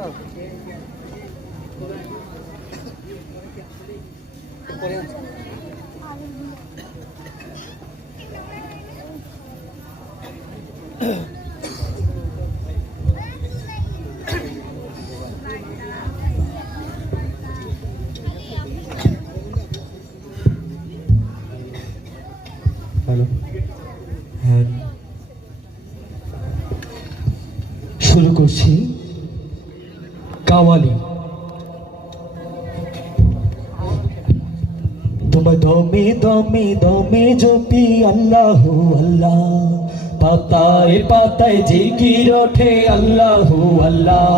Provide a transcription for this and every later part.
Hello, হ্যাঁ, শুরু করছি। কাওয়ালি তোমার দমে দমে দমে জপি আল্লাহ আল্লাহ, পাতায় পাতায় জিকির ওঠে আল্লাহ আল্লাহ।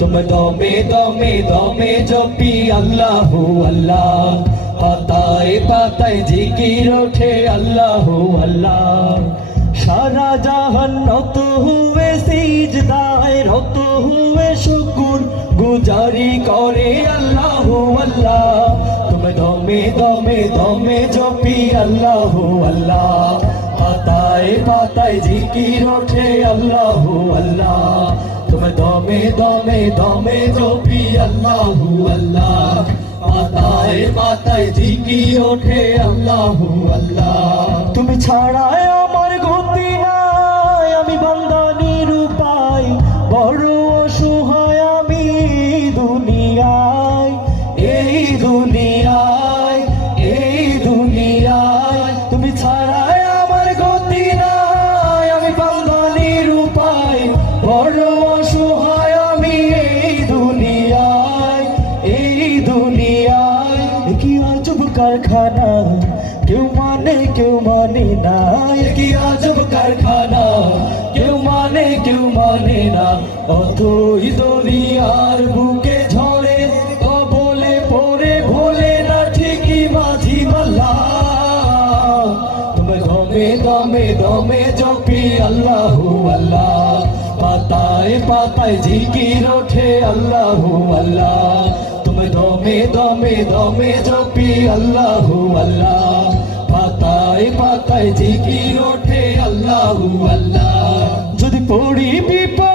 তোমার দমে দমে দমে জপি আল্লাহ আল্লাহ, পাতায় পাতায় জিকির ওঠে আল্লাহ আল্লাহ। সারা জাহান নত হুয়ে সিজদায়, রত হুয়ে শুকুর গুজারি করে আল্লাহ আল্লাহ। তুমি দমে দমে দমে জপি আল্লাহ আল্লাহ, পাতায় পাতায় জিকির ওঠে আল্লাহ আল্লাহ। তুমি দমে দমে দমে জপি আল্লাহ আল্লাহ, পাতায় পাতায় জিকির ওঠে আল্লাহ আল্লাহ। তুমি ছাড়ায় আমার গতি নাই, আমি বান্দা নিরুপায়, বড় অসহায় আমি দুনিয়ায়, এই দুনিয়ায়, এই দুনিয়ায়। তুমি ছাড়ায় আমার গতি নাই, আমি বান্দা নিরুপায়, বড় অসহায় আমি এই দুনিয়ায়, এই দুনিয়ায়। কি আজব কারখানা, কেউ মানে না, কি আজব কারখানা, কেউ মানে না। অথই দরিয়ার বুকে ঝরে, কবলে পড়ে ভোলে না ঠিকই মাঝি মাল্লা। তুমি দমে দমে দমে জপি আল্লাহ আল্লাহ, পাতায় পাতায় জিকির ওঠে আল্লাহ আল্লাহ। তুমি দমে দমে দমে জপি আল্লাহ আল্লাহ, পাতায় পাতায় জিকির ওঠে আল্লাহ আল্লাহ। যদি পড়ি বিপদ